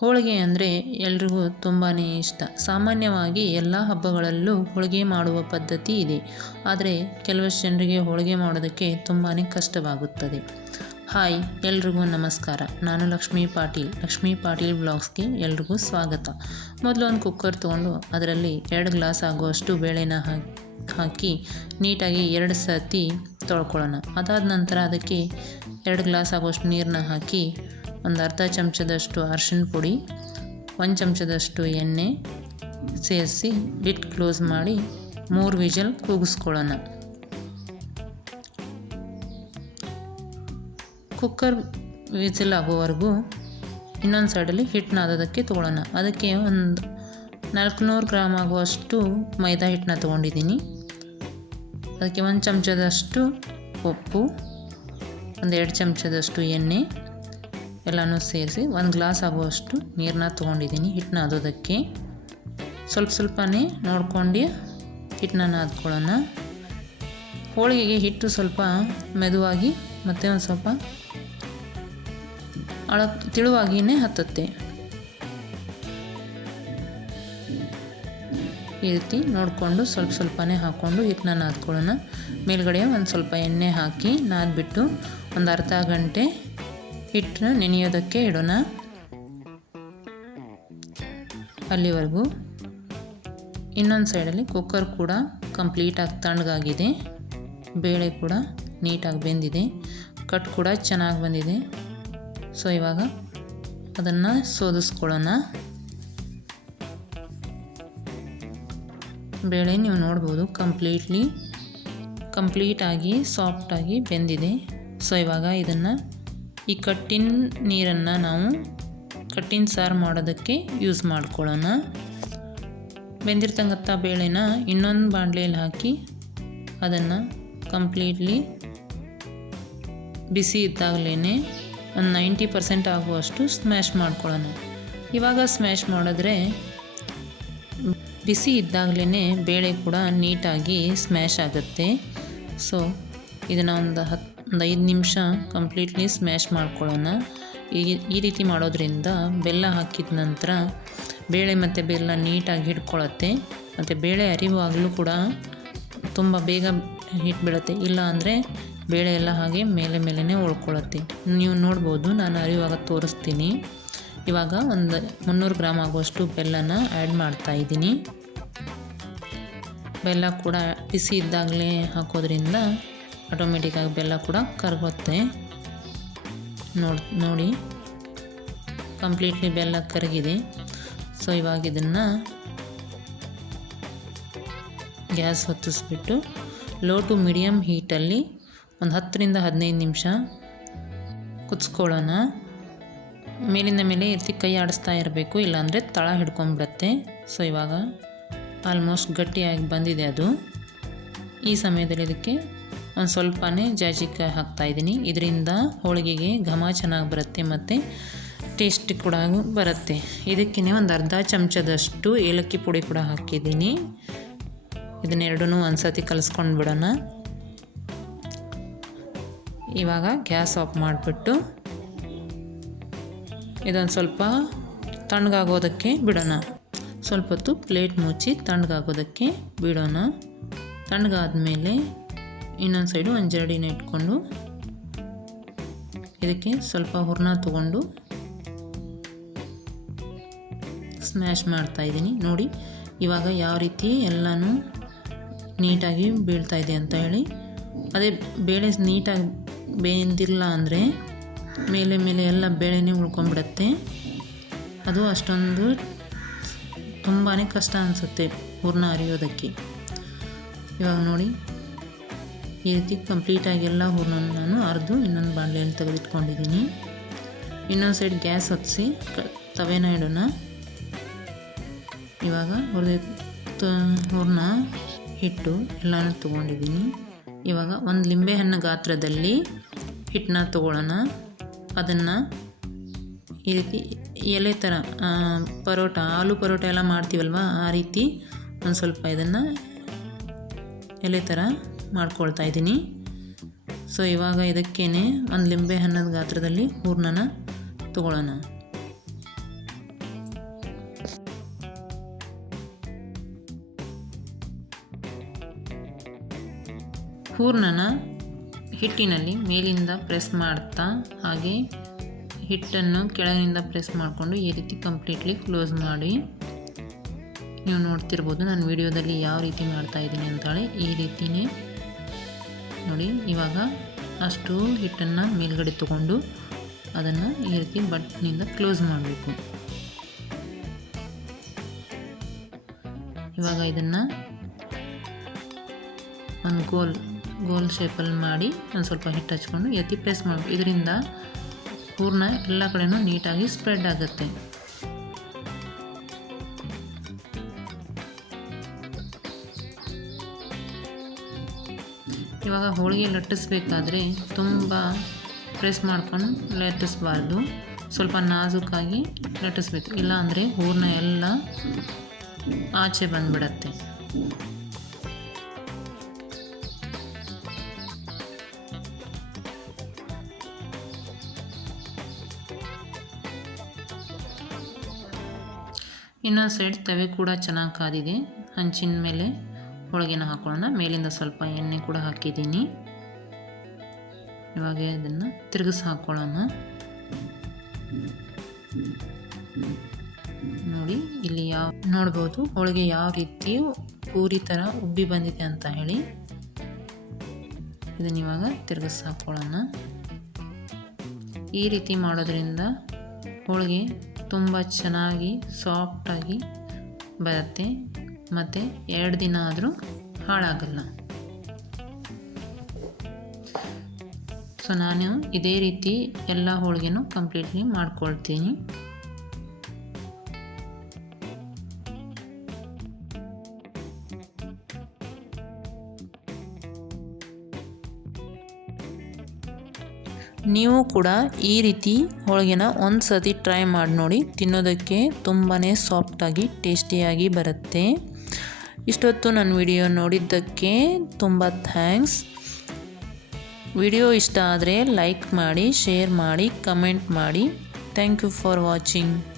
ಹೋಳಿಗೆ ಅಂದರೆ ಎಲ್ರಿಗೂ ತುಂಬಾ ಇಷ್ಟ. ಸಾಮಾನ್ಯವಾಗಿ ಎಲ್ಲ ಹಬ್ಬಗಳಲ್ಲೂ ಹೋಳಿಗೆ ಮಾಡುವ ಪದ್ಧತಿ ಇದೆ. ಆದರೆ ಕೆಲವಷ್ಟು ಜನರಿಗೆ ಹೋಳಿಗೆ ಮಾಡೋದಕ್ಕೆ ತುಂಬಾ ಕಷ್ಟವಾಗುತ್ತದೆ. ಹಾಯ್ ಎಲ್ರಿಗೂ ನಮಸ್ಕಾರ. ನಾನು ಲಕ್ಷ್ಮೀ ಪಾಟೀಲ್. ಲಕ್ಷ್ಮೀ ಪಾಟೀಲ್ ಬ್ಲಾಗ್ಸ್ಗೆ ಎಲ್ರಿಗೂ ಸ್ವಾಗತ. ಮೊದಲು ಒಂದು ಕುಕ್ಕರ್ ತೊಗೊಂಡು ಅದರಲ್ಲಿ ಎರಡು ಗ್ಲಾಸ್ ಆಗುವಷ್ಟು ಬೇಳೆನ ಹಾಕಿ ನೀಟಾಗಿ ಎರಡು ಸತಿ ತೊಳ್ಕೊಳ್ಳೋಣ. ಅದಾದ ನಂತರ ಅದಕ್ಕೆ ಎರಡು ಗ್ಲಾಸ್ ಆಗುವಷ್ಟು ನೀರನ್ನ ಹಾಕಿ ಒಂದು ಅರ್ಧ ಚಮಚದಷ್ಟು ಅರ್ಶಿಣ ಪುಡಿ, ಒಂದು ಚಮಚದಷ್ಟು ಎಣ್ಣೆ ಸೇರಿಸಿ ಲಿಟ್ ಕ್ಲೋಸ್ ಮಾಡಿ ಮೂರು ವಿಜಲ್ ಕೂಗಿಸ್ಕೊಳ್ಳೋಣ. ಕುಕ್ಕರ್ ವಿಸಿಲ್ ಆಗೋವರೆಗೂ ಇನ್ನೊಂದು ಸೈಡಲ್ಲಿ ಹಿಟ್ಟು ಅದಕ್ಕೆ ತೊಗೊಳ್ಳೋಣ. ಅದಕ್ಕೆ ಒಂದು ನಾಲ್ಕುನೂರು ಗ್ರಾಮ್ ಆಗುವಷ್ಟು ಮೈದಾ ಹಿಟ್ಟನ್ನ ತೊಗೊಂಡಿದ್ದೀನಿ. ಅದಕ್ಕೆ ಒಂದು ಚಮಚದಷ್ಟು ಉಪ್ಪು, ಒಂದು ಎರಡು ಚಮಚದಷ್ಟು ಎಣ್ಣೆ ಎಲ್ಲನೂ ಸೇರಿಸಿ ಒಂದು ಗ್ಲಾಸ್ ಆಗುವಷ್ಟು ನೀರನ್ನ ತೊಗೊಂಡಿದ್ದೀನಿ ಹಿಟ್ಟನ್ನ ಅದೋದಕ್ಕೆ ಸ್ವಲ್ಪ ಸ್ವಲ್ಪನೇ ನೋಡ್ಕೊಂಡು ಹಿಟ್ಟನ್ನ ನಾದ್ಕೊಳ್ಳೋಣ. ಹೋಳಿಗೆಗೆ ಹಿಟ್ಟು ಸ್ವಲ್ಪ ಮೆದುವಾಗಿ ಮತ್ತು ಒಂದು ಸ್ವಲ್ಪ ಅಳ ತಿಳುವಾಗಿಯೇ ಹತ್ತುತ್ತೆ. ಈ ರೀತಿ ನೋಡಿಕೊಂಡು ಸ್ವಲ್ಪ ಸ್ವಲ್ಪನೇ ಹಾಕ್ಕೊಂಡು ಹಿಟ್ಟನ್ನ ನಾದ್ಕೊಳ್ಳೋಣ. ಮೇಲ್ಗಡೆ ಒಂದು ಸ್ವಲ್ಪ ಎಣ್ಣೆ ಹಾಕಿ ನಾದ್ಬಿಟ್ಟು ಒಂದು ಅರ್ಧ ಗಂಟೆ ಹಿಟ್ಟನ್ನ ನೆನೆಯೋದಕ್ಕೆ ಇಡೋಣ. ಅಲ್ಲಿವರೆಗೂ ಇನ್ನೊಂದು ಸೈಡಲ್ಲಿ ಕುಕ್ಕರ್ ಕೂಡ ಕಂಪ್ಲೀಟಾಗಿ ತಣ್ಣಗಾಗಿದೆ. ಬೇಳೆ ಕೂಡ ನೀಟಾಗಿ ಬೆಂದಿದೆ. ಕಟ್ ಕೂಡ ಚೆನ್ನಾಗಿ ಬಂದಿದೆ. ಸೊ ಇವಾಗ ಅದನ್ನು ಸೋದಿಸ್ಕೊಳ್ಳೋಣ. ಬೇಳೆ ನೀವು ನೋಡ್ಬೋದು ಕಂಪ್ಲೀಟ್ಲಿ ಕಂಪ್ಲೀಟಾಗಿ ಸಾಫ್ಟಾಗಿ ಬೆಂದಿದೆ. ಸೊ ಇವಾಗ ಇದನ್ನು ಈ ಕಟ್ಟಿನ ನೀರನ್ನು ನಾವು ಕಟ್ಟಿನ ಸಾರು ಮಾಡೋದಕ್ಕೆ ಯೂಸ್ ಮಾಡ್ಕೊಳ್ಳೋಣ. ಬೆಂದಿರ್ತಂಗತ್ತ ಬೇಳೆನ ಇನ್ನೊಂದು ಬಾಣಲೆಯಲ್ಲಿ ಹಾಕಿ ಅದನ್ನು ಕಂಪ್ಲೀಟ್ಲಿ ಬಿಸಿ ಇದ್ದಾಗಲೇ ಒಂದು ನೈಂಟಿ ಪರ್ಸೆಂಟ್ ಆಗುವಷ್ಟು ಸ್ಮ್ಯಾಶ್ ಮಾಡ್ಕೊಳ್ಳೋಣ. ಇವಾಗ ಸ್ಮ್ಯಾಶ್ ಮಾಡಿದ್ರೆ ಬಿಸಿ ಇದ್ದಾಗಲೇ ಬೇಳೆ ಕೂಡ ನೀಟಾಗಿ ಸ್ಮ್ಯಾಶ್ ಆಗುತ್ತೆ. ಸೊ ಇದನ್ನು ಒಂದು ಹತ್ತು ಒಂದು ಐದು ನಿಮಿಷ ಕಂಪ್ಲೀಟ್ಲಿ ಸ್ಮ್ಯಾಶ್ ಮಾಡ್ಕೊಳ್ಳೋಣ. ಈ ಈ ರೀತಿ ಮಾಡೋದ್ರಿಂದ ಬೆಲ್ಲ ಹಾಕಿದ ನಂತರ ಬೇಳೆ ಮತ್ತು ಬೆಲ್ಲ ನೀಟಾಗಿ ಹಿಡ್ಕೊಳ್ಳುತ್ತೆ. ಮತ್ತು ಬೇಳೆ ಅರಿವಾಗಲೂ ಕೂಡ ತುಂಬ ಬೇಗ ಹಿಟ್ಟು ಬೀಳುತ್ತೆ ಇಲ್ಲ ಅಂದರೆ ಬೇಳೆ ಎಲ್ಲ ಹಾಗೆ ಮೇಲೆ ಮೇಲೇ ಉಳ್ಕೊಳ್ಳುತ್ತೆ ನೀವು ನೋಡ್ಬೋದು, ನಾನು ಅರಿವಾಗ ತೋರಿಸ್ತೀನಿ. ಇವಾಗ ಒಂದು ಮುನ್ನೂರು ಗ್ರಾಮ್ ಆಗುವಷ್ಟು ಬೆಲ್ಲನ ಆ್ಯಡ್ ಮಾಡ್ತಾ ಇದ್ದೀನಿ. ಬೆಲ್ಲ ಕೂಡ ಬಿಸಿ ಇದ್ದಾಗಲೇ ಹಾಕೋದ್ರಿಂದ ಆಟೋಮೆಟಿಕ್ಕಾಗಿ ಬೆಲ್ಲ ಕೂಡ ಕರಗುತ್ತೆ. ನೋಡಿ ನೋಡಿ. ಕಂಪ್ಲೀಟ್ಲಿ ಬೆಲ್ಲ ಕರಗಿದೆ. ಸೊ ಇವಾಗ ಇದನ್ನು ಗ್ಯಾಸ್ ಹೊತ್ತಿಸ್ಬಿಟ್ಟು ಲೋ ಟು ಮೀಡಿಯಮ್ ಹೀಟಲ್ಲಿ ಒಂದು ಹತ್ತರಿಂದ ಹದಿನೈದು ನಿಮಿಷ ಕುದಿಸ್ಕೊಳ್ಳೋಣ. ಮೇಲಿಂದ ಮೇಲೆ ಎತ್ತಿ ಕೈ ಆಡಿಸ್ತಾ ಇರಬೇಕು, ಇಲ್ಲಾಂದರೆ ತಳ ಹಿಡ್ಕೊಂಡ್ಬಿಡತ್ತೆ. ಸೊ ಇವಾಗ ಆಲ್ಮೋಸ್ಟ್ ಗಟ್ಟಿಯಾಗಿ ಬಂದಿದೆ ಅದು. ಈ ಸಮಯದಲ್ಲಿ ಇದಕ್ಕೆ ಒಂದು ಸ್ವಲ್ಪನೇ ಜಾಜಿಕಾಯಿ ಹಾಕ್ತಾಯಿದ್ದೀನಿ ಇದರಿಂದ ಹೋಳಿಗೆಗೆ ಘಮ ಚೆನ್ನಾಗಿ ಬರುತ್ತೆ ಮತ್ತು ಟೇಸ್ಟ್ ಕೂಡ ಬರುತ್ತೆ. ಇದಕ್ಕೇ ಒಂದು ಅರ್ಧ ಚಮಚದಷ್ಟು ಏಲಕ್ಕಿ ಪುಡಿ ಕೂಡ ಹಾಕಿದ್ದೀನಿ. ಇದನ್ನೆರಡೂ ಒಂದು ಸತಿ ಕಲಿಸ್ಕೊಂಡು ಬಿಡೋಣ. ಇವಾಗ ಗ್ಯಾಸ್ ಆಫ್ ಮಾಡಿಬಿಟ್ಟು ಇದೊಂದು ಸ್ವಲ್ಪ ತಣ್ಣಗಾಗೋದಕ್ಕೆ ಬಿಡೋಣ. ಸ್ವಲ್ಪ ಹೊತ್ತು ಪ್ಲೇಟ್ ಮುಚ್ಚಿ ತಣ್ಣಗಾಗೋದಕ್ಕೆ ಬಿಡೋಣ. ತಣ್ಣಗಾದ್ಮೇಲೆ ಇನ್ನೊಂದು ಸೈಡು ಒಂದು ಜರಡಿನ ಇಟ್ಕೊಂಡು ಇದಕ್ಕೆ ಸ್ವಲ್ಪ ಹೂರ್ಣ ತಗೊಂಡು ಸ್ಮ್ಯಾಶ್ ಮಾಡ್ತಾಯಿದ್ದೀನಿ ನೋಡಿ, ಇವಾಗ ಯಾವ ರೀತಿ ಎಲ್ಲನೂ ನೀಟಾಗಿ ಬೀಳ್ತಾ ಇದೆ ಅಂತ ಹೇಳಿ. ಅದೇ ಬೇಳೆ ನೀಟಾಗಿ ಬೇಂದಿಲ್ಲ ಅಂದರೆ ಮೇಲೆ ಮೇಲೆ ಎಲ್ಲ ಬೇಳೆನೇ ಉಳ್ಕೊಂಬಿಡತ್ತೆ ಅದು ಅಷ್ಟೊಂದು ತುಂಬಾ ಕಷ್ಟ ಅನಿಸುತ್ತೆ ಹೂರ್ಣ ಅರಿಯೋದಕ್ಕೆ ಇವಾಗ ನೋಡಿ ಈ ರೀತಿ ಕಂಪ್ಲೀಟಾಗಿ ಎಲ್ಲ ಹೂರ್ಣ ನಾನು, ಅರ್ದು ಇನ್ನೊಂದು ಬಾಣಲೆಯಲ್ಲಿ ತೆಗೆದಿಟ್ಕೊಂಡಿದ್ದೀನಿ. ಇನ್ನೊಂದು ಸೈಡ್ ಗ್ಯಾಸ್ ಹತ್ತಿಸಿ ತವೆನ ಇಡೋಣ. ಇವಾಗ ಹುರಿದ ಹೂರ್ಣ ಹಿಟ್ಟು ಎಲ್ಲನೂ ತೊಗೊಂಡಿದ್ದೀನಿ. ಇವಾಗ ಒಂದು ಲಿಂಬೆಹಣ್ಣು ಗಾತ್ರದಲ್ಲಿ ಹಿಟ್ಟನ್ನ ತೊಗೊಳ್ಳೋಣ. ಅದನ್ನು ಈ ರೀತಿ ಎಲೆ ಥರ ಪರೋಟ, ಆಲೂ ಪರೋಟ ಎಲ್ಲ ಮಾಡ್ತೀವಲ್ವ, ಆ ರೀತಿ ಒಂದು ಸ್ವಲ್ಪ ಇದನ್ನು ಎಲೆ ಥರ ಮಾಡ್ಕೊಳ್ತಾ ಇದ್ದೀನಿ. ಸೊ ಇವಾಗ ಇದಕ್ಕೇ ಒಂದು ಲಿಂಬೆ ಹಣ್ಣದ ಗಾತ್ರದಲ್ಲಿ ಹೂರ್ಣನ ತಗೊಳ್ಳೋಣ. ಹೂರ್ಣನ ಹಿಟ್ಟಿನಲ್ಲಿ ಮೇಲಿಂದ ಪ್ರೆಸ್ ಮಾಡ್ತಾ ಹಾಗೆ ಹಿಟ್ಟನ್ನು ಕೆಳಗಿನಿಂದ ಪ್ರೆಸ್ ಮಾಡಿಕೊಂಡು ಈ ರೀತಿ ಕಂಪ್ಲೀಟ್ಲಿ ಕ್ಲೋಸ್ ಮಾಡಿ. ನೀವು ನೋಡ್ತಿರ್ಬೋದು ನಾನು ವಿಡಿಯೋದಲ್ಲಿ ಯಾವ ರೀತಿ ಮಾಡ್ತಾ ಇದ್ದೀನಿ ಅಂತೇಳಿ ಈ ರೀತಿಯೇ ನೋಡಿ, ಇವಾಗ ಅಷ್ಟು ಹಿಟ್ಟನ್ನು ಮೇಲ್ಗಡೆ ತಗೊಂಡು ಅದನ್ನು ಈ ರೀತಿ ಬಟ್ನಿಂದ ಕ್ಲೋಸ್ ಮಾಡಬೇಕು. ಇವಾಗ ಇದನ್ನು ಒಂದು ಗೋಲ್ ಗೋಲ್ ಶೇಪಲ್ಲಿ ಮಾಡಿ ಒಂದು ಸ್ವಲ್ಪ ಹಿಟ್ಟು ಹಚ್ಕೊಂಡು ಎತ್ತಿ ಪ್ರೆಸ್ ಮಾಡಬೇಕು. ಇದರಿಂದ ಪೂರ್ಣ ಎಲ್ಲ ಕಡೆನೂ ನೀಟಾಗಿ ಸ್ಪ್ರೆಡ್ ಆಗುತ್ತೆ. ಇವಾಗ ಹೋಳಿಗೆ ಲಟ್ಟಿಸ್ಬೇಕಾದ್ರೆ ತುಂಬ ಪ್ರೆಸ್ ಮಾಡ್ಕೊಂಡು ಲಟ್ಟಿಸ್ಬಾರ್ದು. ಸ್ವಲ್ಪ ನಾಜೂಕಾಗಿ ಲಟ್ಟಿಸ್ಬೇಕು. ಇಲ್ಲಾಂದರೆ ಹೂರ್ಣ ಎಲ್ಲ ಆಚೆ ಬಂದುಬಿಡತ್ತೆ. ಇನ್ನೊಂದು ಸೈಡ್ ತವೆ ಕೂಡ ಚೆನ್ನಾಗಿ ಕಾದಿದೆ. ಹಂಚಿನ ಮೇಲೆ ಹೋಳಿಗೆನ ಹಾಕೊಳ್ಳೋಣ. ಮೇಲಿಂದ ಸ್ವಲ್ಪ ಎಣ್ಣೆ ಕೂಡ ಹಾಕಿದ್ದೀನಿ. ಇವಾಗ ಇದನ್ನು ತಿರುಗಿಸಿ ಹಾಕ್ಕೊಳ್ಳೋಣ ನೋಡಿ, ಇಲ್ಲಿ ಯಾವ, ನೋಡ್ಬೋದು ಹೋಳಿಗೆ ಯಾವ ರೀತಿ ಪೂರಿ ಥರ ಉಬ್ಬಿ ಬಂದಿದೆ ಅಂತ ಹೇಳಿ. ಇದನ್ನ ಇವಾಗ ತಿರುಗಿಸಿ ಹಾಕ್ಕೊಳ್ಳೋಣ ಈ ರೀತಿ ಮಾಡೋದ್ರಿಂದ ಹೋಳಿಗೆ ತುಂಬ ಚೆನ್ನಾಗಿ ಸಾಫ್ಟಾಗಿ ಬರುತ್ತೆ. ಮತ್ತು ಎರಡು ದಿನ ಆದರೂ ಹಾಳಾಗಲ್ಲ. ಸೊ ನಾನು ಇದೇ ರೀತಿ ಎಲ್ಲ ಹೋಳಿಗೆನೂ ಕಂಪ್ಲೀಟ್ಲಿ ಮಾಡ್ಕೊಳ್ತೀನಿ. ನೀವು ಕೂಡ ಈ ರೀತಿ ಹೋಳಿಗೆನ ಒಂದು ಸತಿ ಟ್ರೈ ಮಾಡಿ ನೋಡಿ, ತಿನ್ನೋದಕ್ಕೆ ತುಂಬಾ ಸಾಫ್ಟಾಗಿ ಟೇಸ್ಟಿಯಾಗಿ ಬರುತ್ತೆ. ಇಷ್ಟೊತ್ತು ನನ್ನ ವಿಡಿಯೋ ನೋಡಿದ್ದಕ್ಕೆ ತುಂಬ ಥ್ಯಾಂಕ್ಸ್. ವಿಡಿಯೋ ಇಷ್ಟ ಆದರೆ ಲೈಕ್ ಮಾಡಿ, ಶೇರ್ ಮಾಡಿ, ಕಮೆಂಟ್ ಮಾಡಿ. Thank you for watching.